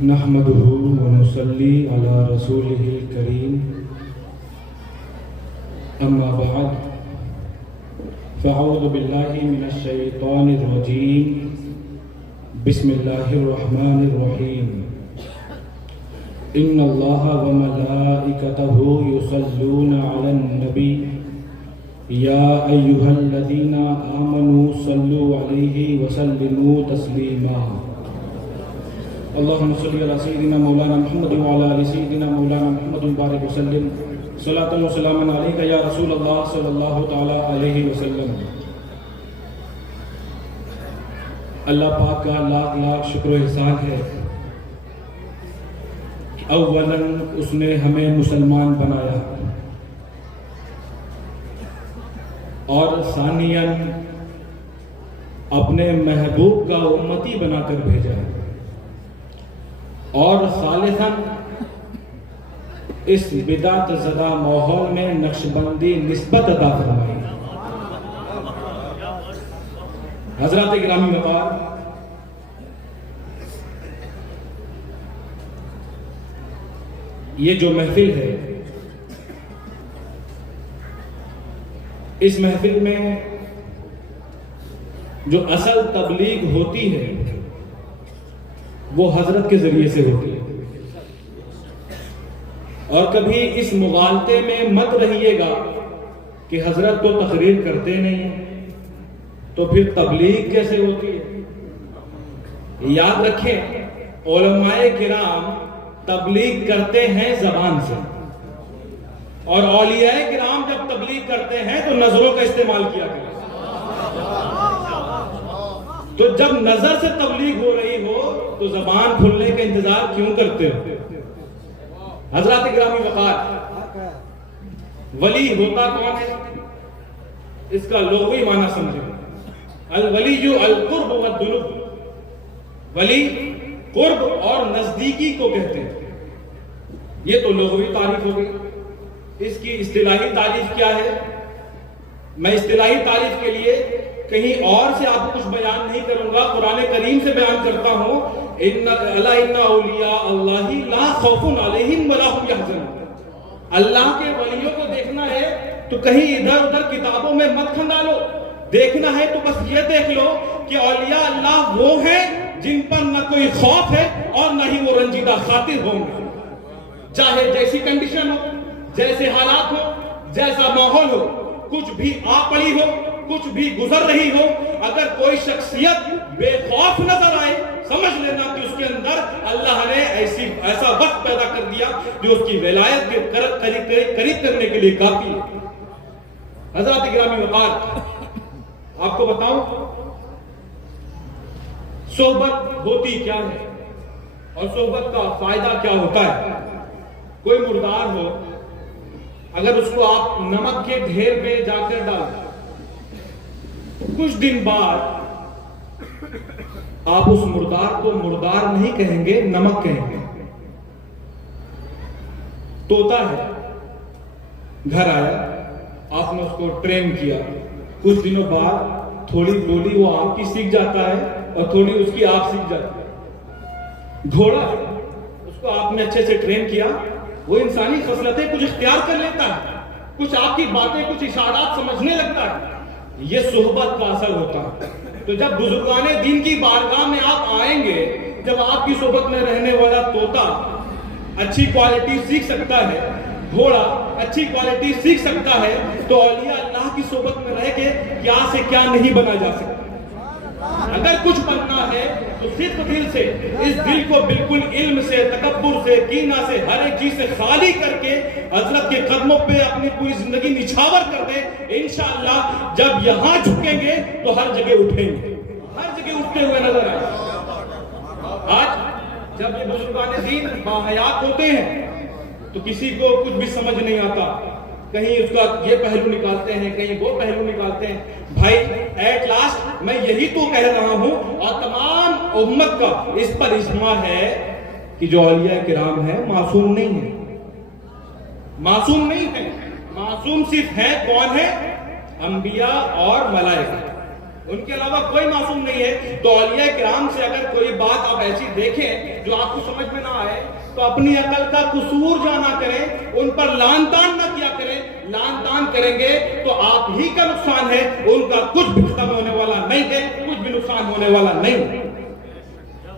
نحمده ونصلي على رسوله الكريم أما بعد فأعوذ بالله من الشيطان الرجيم بسم الله الرحمن الرحيم إن الله وملائكته يصلون على النبي يا أيها الذين آمنوا صلوا عليه وسلموا تسليما اللهم صل على سيدنا مولانا محمد وعلى آل سيدنا مولانا محمد بارك وسلم صلاة وسلاما عليك يا رسول الله صلی اللہ تعالی علیہ وسلم۔ اللہ پاک کا لاکھ لاکھ شکر و احسان ہے کہ اولاً اس نے ہمیں مسلمان بنایا اور ثانیاً اپنے محبوب کا امتی بنا کر بھیجا اور ثالثاً اس بدعت زدہ ماحول میں نقشبندی نسبت عطا فرمائی۔ حضرات گرامی وقار، یہ جو محفل ہے، اس محفل میں جو اصل تبلیغ ہوتی ہے وہ حضرت کے ذریعے سے ہوتی ہے، اور کبھی اس مغالطے میں مت رہیے گا کہ حضرت تو تقریر کرتے نہیں ہیں تو پھر تبلیغ کیسے ہوتی ہے۔ یاد رکھیں، علماء کرام تبلیغ کرتے ہیں زبان سے، اور اولیاء کرام جب تبلیغ کرتے ہیں تو نظروں کا استعمال کیا کریں۔ تو جب نظر سے تبلیغ ہو رہی ہو تو زبان کھلنے کا انتظار کیوں کرتے ہو؟ حضرات گرامی وقار، ولی ہوتا کون ہے؟ اس کا لغوی معنی سمجھیں۔ الولی القرب والدنو، ولی قرب اور نزدیکی کو کہتے ہیں۔ یہ تو لغوی تعریف ہو گئی۔ اس کی اصطلاحی تعریف کیا ہے؟ میں اصطلاحی تعریف کے لیے کہیں اور سے آپ کو کچھ بیان نہیں کروں گا، قرآن کریم سے بیان کرتا ہوں۔ الا ان اولیاء اللہ لا خوف علیہم ولا هم يحزنون۔ اللہ کے ولیوں کو دیکھنا ہے تو کہیں ادھر ادھر کتابوں میں مت کھنڈالو، دیکھنا ہے تو بس یہ دیکھ لو کہ اولیاء اللہ وہ ہیں جن پر نہ کوئی خوف ہے اور نہ ہی وہ رنجیدہ خاطر ہوں گے، چاہے جیسی کنڈیشن ہو، جیسے حالات ہو، جیسا ماحول ہو، کچھ بھی آ پڑی ہو، کچھ بھی گزر رہی ہو، اگر کوئی شخصیت بے خوف نظر آئے سمجھ لینا کہ اس کے اندر اللہ نے ایسا وقت پیدا کر دیا جو اس کی ولایت کے قریب کرنے کے لیے کافی ہے۔ حضرات گرامی وقار، آپ کو بتاؤں صحبت ہوتی کیا ہے اور صحبت کا فائدہ کیا ہوتا ہے۔ کوئی مردار ہو، اگر اس کو آپ نمک کے ڈھیر میں جا کر ڈال دیں، کچھ دن بعد آپ اس مردار کو مردار نہیں کہیں گے، نمک کہیں گے۔ طوطا ہے، گھر آیا، آپ نے اس کو ٹرین کیا، کچھ دنوں بعد تھوڑی بولی وہ آپ کی سیکھ جاتا ہے اور تھوڑی اس کی آپ سیکھ جاتی ہے۔ گھوڑا ہے، اس کو آپ نے اچھے سے ٹرین کیا، وہ انسانی خصلتیں کچھ اختیار کر لیتا ہے، کچھ آپ کی باتیں، کچھ اشارات سمجھنے لگتا ہے۔ یہ صحبت کا اثر ہوتا ہے۔ تو جب بزرگان دین کی بارگاہ میں آپ آئیں گے، جب آپ کی صحبت میں رہنے والا طوطا اچھی کوالٹی سیکھ سکتا ہے، گھوڑا اچھی کوالٹی سیکھ سکتا ہے، تو اولیاء اللہ کی صحبت میں رہ کے کیا سے کیا نہیں بنا جا سکتا۔ اگر کچھ بننا ہے تو صرف دل سے، اس دل کو بالکل علم سے، تکبر سے، کینہ سے، ہر ایک چیز سے خالی کر کے حضرت کے قدموں پہ اپنی پوری زندگی نچھاور کر دیں، انشاءاللہ جب یہاں جھکیں گے تو ہر جگہ اٹھیں گے، ہر جگہ اٹھتے ہوئے نظر آئیں۔ آج جب یہ بزرگان دین باحیات ہوتے ہیں تو کسی کو کچھ بھی سمجھ نہیں آتا، کہیں اس کا یہ پہلو نکالتے ہیں، کہیں وہ پہلو نکالتے ہیں۔ بھائی ایٹ لاسٹ میں یہی تو کہہ رہا ہوں، اور تمام امت کا اس پر اجماع ہے کہ جو اولیاء کرام ہیں معصوم نہیں ہیں، معصوم نہیں ہیں۔ معصوم صرف ہے کون ہے؟ انبیاء اور ملائکہ۔ ان کے علاوہ کوئی معصوم نہیں ہے. تو اولیاء کرام سے اگر کوئی بات آپ ایسی دیکھیں جو آپ کو سمجھ میں نہ آئے تو اپنی عقل کا قصور جانا کریں, ان پر لان تان نہ کیا کریں. لان تان کریں گے تو آپ ہی کا نقصان ہے, ان کا کچھ بھی ختم ہونے والا نہیں ہے, کچھ بھی نقصان ہونے والا نہیں.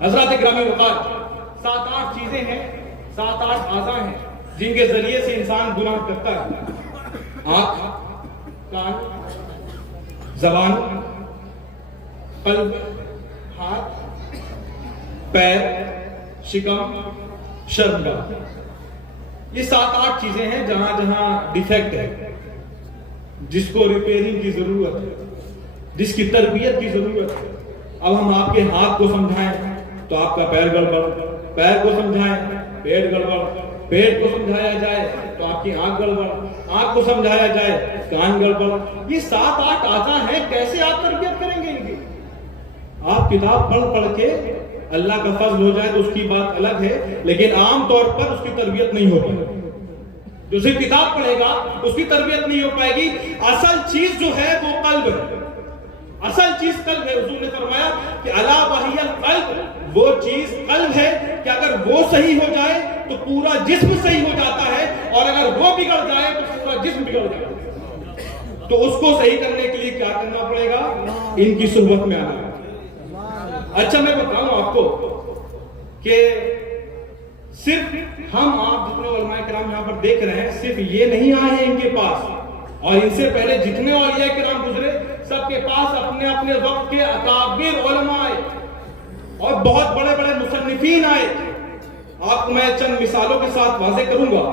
حضرات گرامی وقار, 7-8 چیزیں ہیں, 7-8 اعضاء ہیں جن کے ذریعے سے انسان گناہ کرتا ہے. آنکھ, کان, زبان, قلب, ہاتھ, پیر, شکم, شرمگاہ. یہ 7-8 چیزیں ہیں جہاں جہاں ڈیفیکٹ ہے, جس کو ریپیئرنگ کی ضرورت ہے, جس کی تربیت کی ضرورت ہے. اب ہم آپ کے ہاتھ کو سمجھائیں تو آپ کا پیر گڑبڑ, پیر کو سمجھائیں پیٹ گڑبڑ, پیٹ کو سمجھایا جائے تو آپ کی آنکھ گڑبڑ, آنکھ کو سمجھایا جائے کان گڑبڑ. یہ 7-8 اعضاء ہیں, کیسے آپ تربیت کریں گے ان کی؟ آپ کتاب پڑھ کے اللہ کا فضل ہو جائے تو اس کی بات الگ ہے, لیکن عام طور پر اس کی تربیت نہیں ہو پائے گی. جو صرف کتاب پڑھے گا اس کی تربیت نہیں ہو پائے گی. اصل چیز جو ہے وہ قلب ہے, اصل چیز قلب ہے. حضور نے فرمایا کہ الا وہی القلب, وہ چیز قلب ہے کہ اگر وہ صحیح ہو جائے تو پورا جسم صحیح ہو جاتا ہے, اور اگر وہ بگڑ جائے تو پورا جسم بگڑ جائے. تو اس کو صحیح کرنے کے لیے کیا کرنا پڑے گا؟ ان کی صحبت میں آنا. اچھا میں بتاؤں آپ کو کہ صرف ہم آپ جتنے علماء کرام یہاں پر دیکھ رہے ہیں, صرف یہ نہیں آئے ہیں ان کے پاس, اور ان سے پہلے جتنے اولیاء کرام گزرے سب کے پاس اپنے اپنے وقت کے اکابر علماء آئے اور بہت بڑے بڑے مصنفین آئے. آپ کو میں چند مثالوں کے ساتھ واضح کروں گا.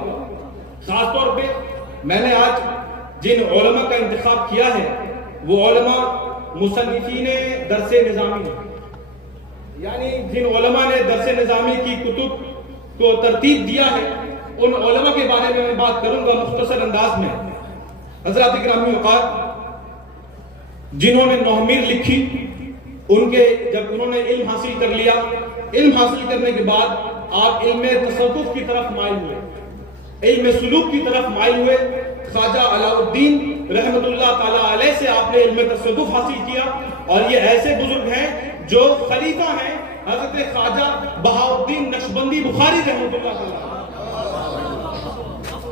خاص طور پہ میں نے آج جن علماء کا انتخاب کیا ہے وہ علماء مصنفین درس نظامی, یعنی جن علماء نے درس نظامی کی کتب کو ترتیب دیا ہے, ان علماء کے بارے میں بات کروں گا مختصر انداز میں. حضرات گرامی وقار, جنہوں نے نومیر لکھی, ان کے جب انہوں نے علم حاصل کر لیا, علم حاصل کرنے کے بعد آپ علم تصوف کی طرف مائل ہوئے, علم سلوک کی طرف مائل ہوئے. خواجہ علاء الدین رحمت اللہ تعالی علیہ سے آپ نے علم تصوف حاصل کیا, اور یہ ایسے بزرگ ہیں جو خلیفہ ہیں حضرت خواجہ بہاؤالدین نقشبندی بخاری رحمت اللہ تعالی.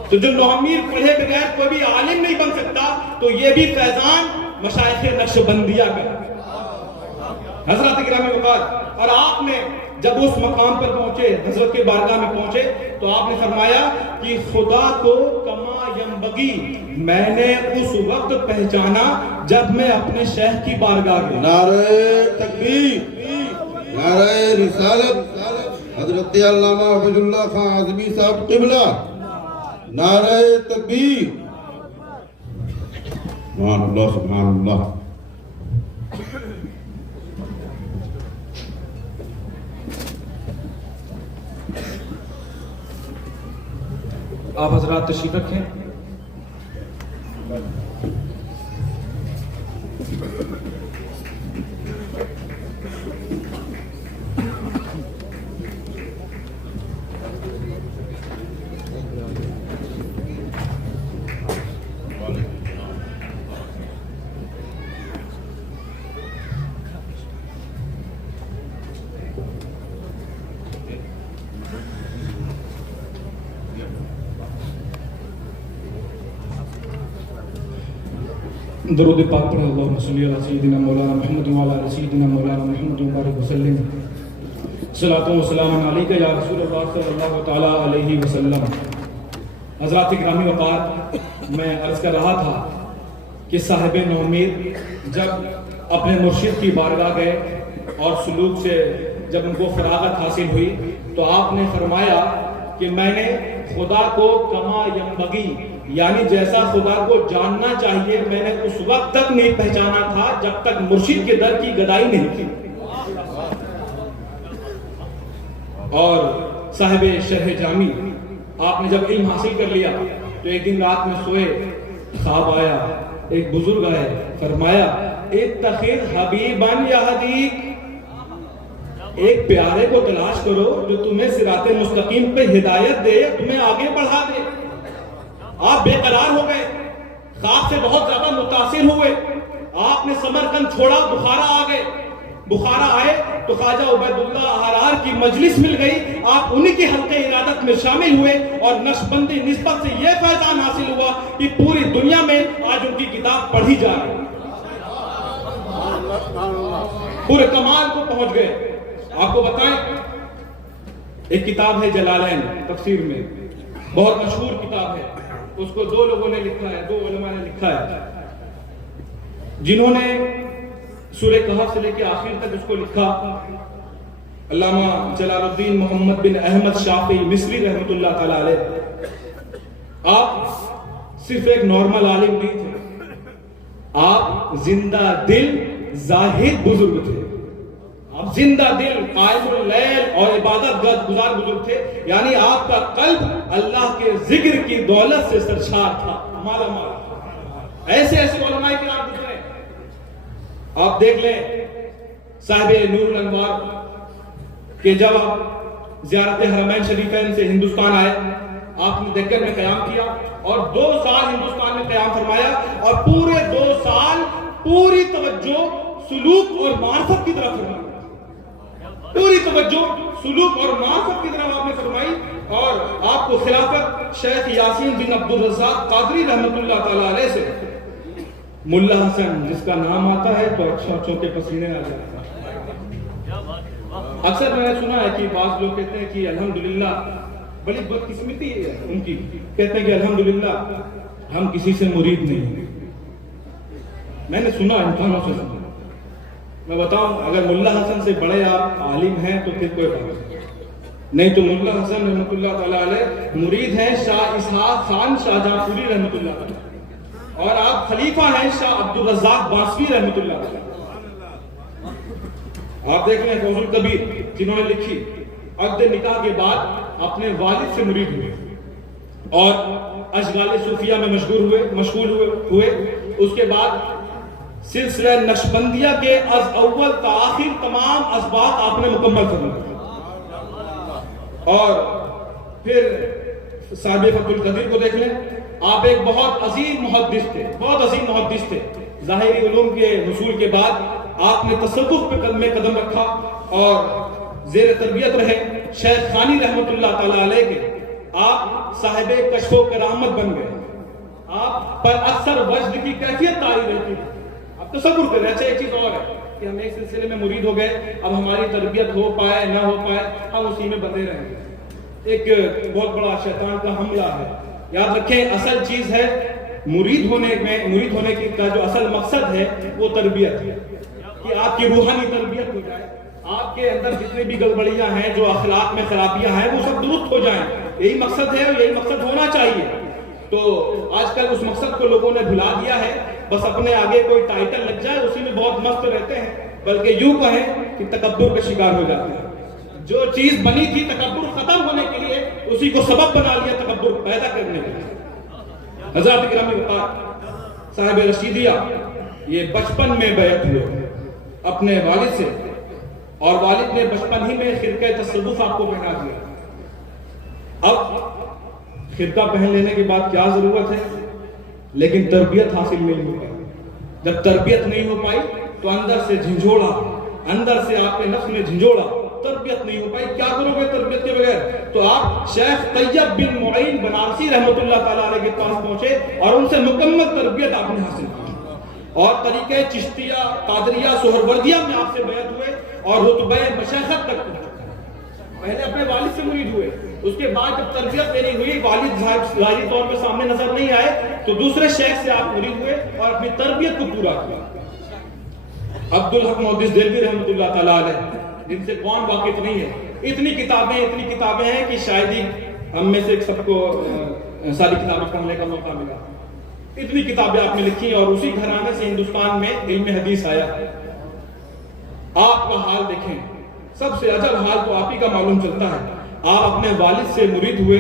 تو جو نومیر پڑھے بغیر کوئی بھی عالم نہیں بن سکتا, تو یہ بھی فیضان مشائخ نقشبندیہ کا. حضرت گرامی وقار, اور آپ نے جب اس مقام پر پہنچے, حضرت کے بارگاہ میں پہنچے, تو آپ نے فرمایا کہ خدا کو کما ینبغی میں نے اس وقت پہچانا جب میں اپنے شیخ کی بارگاہ میں. نعرہ تکبیر, نعرہ رسالت حضرت علامہ عبد اللہ خان اعظمی صاحب قبلہ, نعرہ تکبیر. سبحان اللہ سبحان اللہ. آپ حضرات تشریف رکھیں. درود پاک پڑھیں. اللہم صلی علی سیدنا مولانا محمد وعلی سیدنا مولانا محمد وبارک وسلم. صلاۃ و سلام علیک یا رسول اللہ صلی اللہ تعالی علیہ وسلم. حضرات گرامی وقار, میں عرض کر رہا تھا کہ صاحب نومیر جب اپنے مرشد کی بارگاہ گئے اور سلوک سے جب ان کو فراغت حاصل ہوئی, تو آپ نے فرمایا کہ میں نے خدا کو کما ینبغی, یعنی جیسا خدا کو جاننا چاہیے, میں نے اس وقت تک نہیں پہچانا تھا جب تک مرشد کے در کی گدائی نہیں کی. اور صاحب شرح جامی, آپ نے جب علم حاصل کر لیا تو ایک دن رات میں سوئے, خواب آیا, ایک بزرگ آئے, فرمایا اتخذ حبیباً یہدیک, ایک پیارے کو تلاش کرو جو تمہیں صراط مستقیم پہ ہدایت دے, تمہیں آگے بڑھا دے. آپ بے قرار ہو گئے, خواب سے بہت زیادہ متاثر ہوئے, آپ نے سمرقند چھوڑا، بخارا آ گئے، بخارا آئے تو خواجہ عبید اللہ احرار کی مجلس مل گئی، آپ انہی کی حلقہ ارادت میں شامل ہوئے اور نقشبندی نسبت سے یہ فیضان حاصل ہوا کہ پوری دنیا میں آج ان کی کتاب پڑھی جا رہی ہے، پورے کمال کو پہنچ گئے۔ آپ کو بتائیں ایک کتاب ہے جلالین تفسیر میں، بہت مشہور کتاب ہے، اس کو دو لوگوں نے لکھا ہے، دو علماء نے لکھا ہے جنہوں نے سورہ کہف سے لے کے آخر تک اس کو لکھا۔ علامہ جلال الدین محمد بن احمد شافعی مصری رحمۃ اللہ تعالی علیہ، آپ صرف ایک نارمل عالم نہیں تھے، آپ زندہ دل زاہد بزرگ تھے، آپ زندہ دل قائم اللیل اور عبادت گزار بزرگ تھے، یعنی آپ کا قلب اللہ کے ذکر کی دولت سے سرشار تھا، مالا مالا۔ ایسے ایسے علماء کرام گزرے، آپ دیکھ لیں صاحب نور الانوار کہ جب آپ زیارت حرمین شریفین سے ہندوستان آئے، آپ نے دکن میں قیام کیا اور 2 سال ہندوستان میں قیام فرمایا، اور پورے 2 سال پوری توجہ سلوک اور معرفت کی طرف فرمائی، پوری توجہ سلوک اور معرفت کی طرف آپ نے فرمائی، اور آپ کو خلافت شیخ یاسین بن عبد الرزاق قادری رحمۃ اللہ تعالی علیہ سے ملا حسن جس کا نام آتا ہے تو اچھوں کے پسینے آ جاتے ہیں۔ اکثر میں نے سنا ہے کہ بعض لوگ کہتے ہیں کہ الحمدللہ، بڑی بدقسمتی ہے ان کی، کہتے ہیں کہ الحمدللہ ہم کسی سے مرید نہیں ہیں۔ میں نے سنا انسانوں سے سنا، میں بتاؤں اگر ملا حسن سے بڑے آپ عالم ہیں تو پھر کوئی بات نہیں، تو ملا حسن رحمۃ اللہ تعالی علیہ مرید ہیں شاہ اسحاق خان شاہجہاں پوری رحمۃ اللہ علیہ، اور آپ خلیفہ ہیں شاہ عبد الرزاق باسفی رحمۃ اللہ علیہ۔ آپ دیکھ لیں فوز الکبیر جنہوں نے لکھی، عقد نکاح کے بعد اپنے والد سے مرید ہوئے اور اشغال صوفیہ میں مشغول ہوئے، اس کے بعد سلسلہ نقشبندیہ کے از اول تا آخر تمام اسباق آپ نے مکمل فرمائے، اور پھر صاحب فتح القدیر کو دیکھ لیں، آپ ایک بہت عظیم محدث تھے، بہت عظیم محدث تھے، ظاہری علوم کے حصول کے بعد آپ نے تصوف پہ قدم رکھا اور زیر تربیت رہے شیخ خانی رحمۃ اللہ تعالی علیہ کے، آپ صاحب کشف و کرامت بن گئے، آپ پر اکثر وجد کی کیفیت طاری رہتی ہے، آپ تصور کریں۔ اچھا ایک چیز اور ہے کہ ہم ایک سلسلے میں مرید ہو گئے، اب ہماری تربیت ہو پائے نہ ہو پائے ہم اسی میں بندے رہیں گے، ایک بہت بڑا شیطان کا حملہ ہے۔ یاد رکھیں اصل چیز ہے مرید ہونے کا جو اصل مقصد ہے وہ تربیت ہے، کہ آپ کی روحانی تربیت ہو جائے، آپ کے اندر جتنے بھی گڑبڑیاں ہیں، جو اخلاق میں خرابیاں ہیں، وہ سب درست ہو جائیں، یہی مقصد ہے اور یہی مقصد ہونا چاہیے۔ تو آج کل اس مقصد کو لوگوں نے بھلا دیا ہے، بس اپنے آگے کوئی ٹائٹل لگ جائے اسی میں بہت مست رہتے ہیں، بلکہ یوں کہیں کہ تکبر کا شکار ہو جاتے ہیں۔ جو چیز بنی تھی تکبر ختم ہونے کے لیے، اسی کو سبب بنا لیا تکبر پیدا کرنے کے لیے۔ حضرات گرامی وقار صاحب رشیدیہ یہ بچپن میں بیعت ہوئے اپنے والد سے، اور والد نے بچپن ہی میں خرقہ تصوف آپ کو پہنا دیا۔ اب خرقہ پہن لینے کے بعد کیا ضرورت ہے، لیکن تربیت حاصل نہیں ہو پائی۔ جب تربیت نہیں ہو پائی تو اندر سے جھنجھوڑا، اندر سے آپ کے نفس میں جھنجھوڑا، تربیت نہیں ہو پائی، کیا کرو گے تربیت کے بغیر؟ تو آپ شیخ طیب بن معین بنارسی رحمۃ اللہ تعالی علیہ کے پاس پہنچے اور ان سے مکمل تربیت آپ نے حاصل کی، اور طریقے چشتیہ، قادریہ، سہروردیہ میں آپ سے بیعت ہوئے اور رتبہ مشیخت تک پہنچے۔ پہلے اپنے والد سے مرید ہوئے، اس کے بعد جب تربیت میری ہوئی، والد ظاہری طور پہ سامنے نظر نہیں آئے، تو دوسرے شیخ سے آپ مرید ہوئے اور اپنی تربیت کو پورا کیا۔ عبدالحق محدث دہلوی رحمۃ اللہ تعالی علیہ، جن سے کون واقف نہیں ہے، اتنی کتابیں ہیں کہ شاید ہی ہم میں سے سب کو ساری کتابیں پڑھنے کا موقع ملا۔ اتنی کتابیں آپ نے لکھی، اور اسی گھرانے سے ہندوستان میں علم حدیث آیا۔ آپ کا حال دیکھیں، سب سے عجب حال تو آپ ہی کا معلوم چلتا ہے۔ آپ اپنے والد سے مرید ہوئے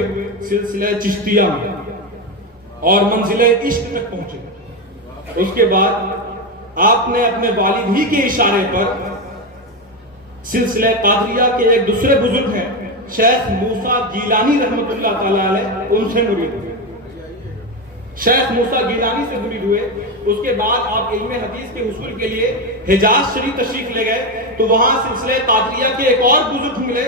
سلسلہ چشتیہ میں اور منزل عشق تک پہنچے، اس کے بعد آپ نے اپنے والد ہی کے اشارے پر سلسلہ قادریہ کے ایک دوسرے بزرگ ہیں شیخ موسیٰ گیلانی رحمۃ اللہ تعالی علیہ، ان سے مرید ہوئے۔ شیخ موسیٰ گیلانی سے مرید ہوئے، اس کے بعد آپ علم حدیث کے حصول کے لیے حجاز شریف تشریف لے گئے، تو وہاں سلسلہ قادریہ کے ایک اور بزرگ ملے،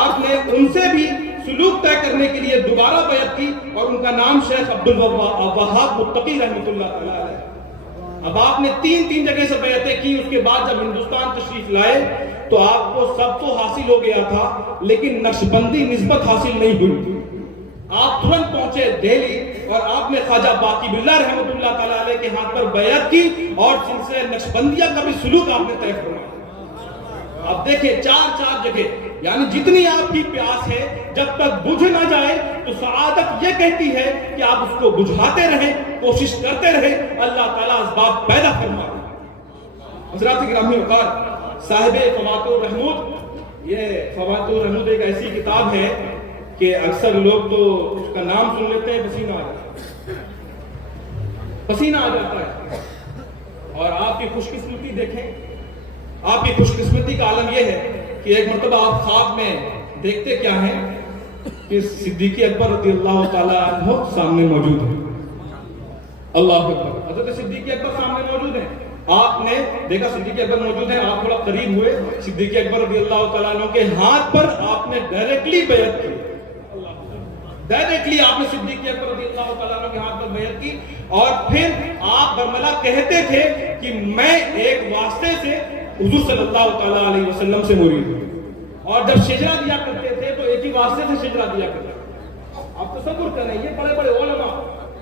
آپ نے ان سے بھی سلوک طے کرنے کے لیے دوبارہ بیعت کی، اور ان کا نام شیخ عبدالوہاب متقی رحمۃ اللہ علیہ۔ اب آپ نے تین جگہ سے بیعتیں کی، اس کے بعد جب ہندوستان تشریف لائے تو آپ کو سب تو حاصل ہو گیا تھا، لیکن نقشبندی نسبت حاصل نہیں ہوئی۔ آپ ترنت پہنچے دہلی اور آپ نے خواجہ باقی باللہ رحمۃ اللہ تعالیٰ علیہ کے ہاتھ پر بیعت کی، اور سلسلہ نقشبندیہ کا بھی سلوک آپ نے طے فرمایا۔ اب دیکھیں چار جگہ، یعنی جتنی آپ کی پیاس ہے جب تک بجھ نہ جائے تو سعادت یہ کہتی ہے کہ آپ اس کو بجھاتے رہیں، کوشش کرتے رہیں، اللہ تعالیٰ اسباب پیدا فرمائے۔ حضرات گرامی وقار، صاحب فواتح الرحمود، یہ فواتح الرحمود ایک ایسی کتاب ہے کہ اکثر لوگ تو اس کا نام سن لیتے ہیں پسینہ آ جاتا ہے۔ اور آپ کی خوش قسمتی دیکھیں، آپ کی خوش قسمتی کا عالم یہ ہے کہ ایک مرتبہ آپ خواب میں دیکھتے کیا ہیں کہ صدیق اکبر رضی اللہ تعالیٰ عنہ سامنے موجود ہیں۔ اللہ اکبر، حضرت صدیق اکبر سامنے موجود ہیں۔ آپ نے دیکھا صدیق اکبر موجود ہیں، آپ تھوڑا قریب ہوئے، صدیق اکبر رضی اللہ تعالیٰ عنہ کے ہاتھ پر آپ نے ڈائریکٹلی بیعت کی۔ ڈائریکٹلی آپ نے صدیق اکبر رضی اللہ تعالیٰ عنہ کے ہاتھ پر بیعت کی، اور پھر آپ برملا کہتے تھے کہ میں ایک واسطے سے حضور صلی اللہ تعالیٰ علیہ وسلم سے مرید ہوں، اور جب شجرہ دیا کرتے تھے تو ایک ہی واسطے سے شجرہ دیا کرتے تھے۔ آپ تصور کریں، یہ بڑے بڑے علماء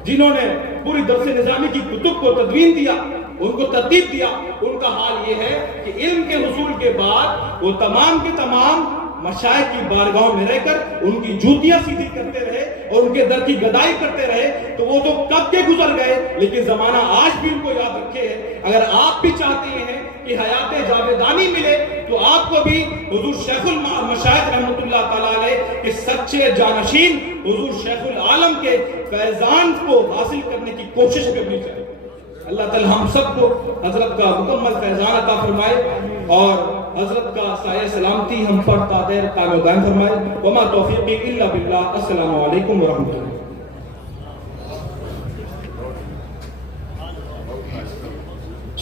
جنہوں نے پوری درس نظامی کی کتب کو تدوین دیا، ان کو ترتیب دیا، ان کا حال یہ ہے کہ علم کے حصول کے بعد وہ تمام کے تمام مشائخ کی بارگاہوں میں رہ کر ان کی جوتیاں سیدھی کرتے رہے اور ان کے در کی گدائی کرتے رہے۔ تو وہ تو کب کے گزر گئے، لیکن زمانہ آج بھی ان کو یاد رکھے ہے۔ اگر آپ بھی چاہتے ہیں کہ حیات جاویدانی ملے تو آپ کو بھی حضور شیخ المشائخ رحمۃ اللہ تعالیٰ علیہ کے سچے جانشین حضور شیخ العالم کے فیضان کو حاصل کرنے کی کوشش کرنی چاہیے۔ اللہ تعالیٰ ہم سب کو حضرت کا مکمل فیضان عطا فرمائے، اور حضرت کا سایہ سلامتی ہم پر تا دیر قائم و دائم فرمائے۔ وما توفیقی الا باللہ۔ السلام علیکم ورحمۃ اللہ۔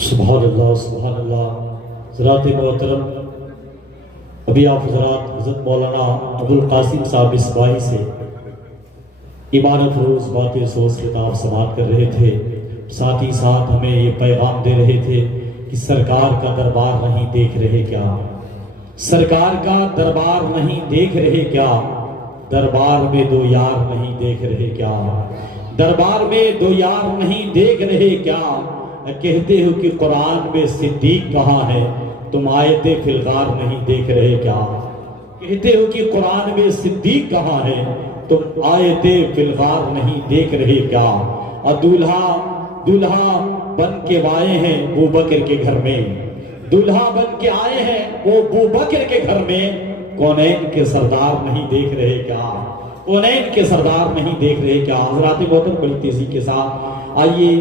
سبحان اللہ سبحان اللہ۔ حضرات محترم، ابھی آپ حضرات حضرت مولانا ابوالقاسم صاحب مصباحی سے ایمان افروز باتیں سوچ خطاب سماعت کر رہے تھے، ساتھ ہی ساتھ ہمیں یہ پیغام دے رہے تھے کہ سرکار کا دربار نہیں دیکھ رہے کیا، سرکار کا دربار نہیں دیکھ رہے کیا، دربار میں دو یار نہیں دیکھ رہے کیا، دربار میں دو یار نہیں دیکھ رہے کیا، کہتے ہو کہ قرآن میں صدیق کہاں ہے، تم آیت فی الغار نہیں دیکھ رہے کیا، کہتے ہو کہ قرآن میں صدیق کہاں ہے، تم آیت فی الغار نہیں دیکھ رہے کیا۔ اور دولہا بن کے آئے ہیں ابو بکر کے گھر میں، دولہا بن کے آئے ہیں وہ ابو بکر کے گھر میں، کونین کے سردار نہیں دیکھ رہے کیا، کونین کے سردار نہیں دیکھ رہے کیا۔ حضرات محترم، بڑی تیزی کے ساتھ آئیے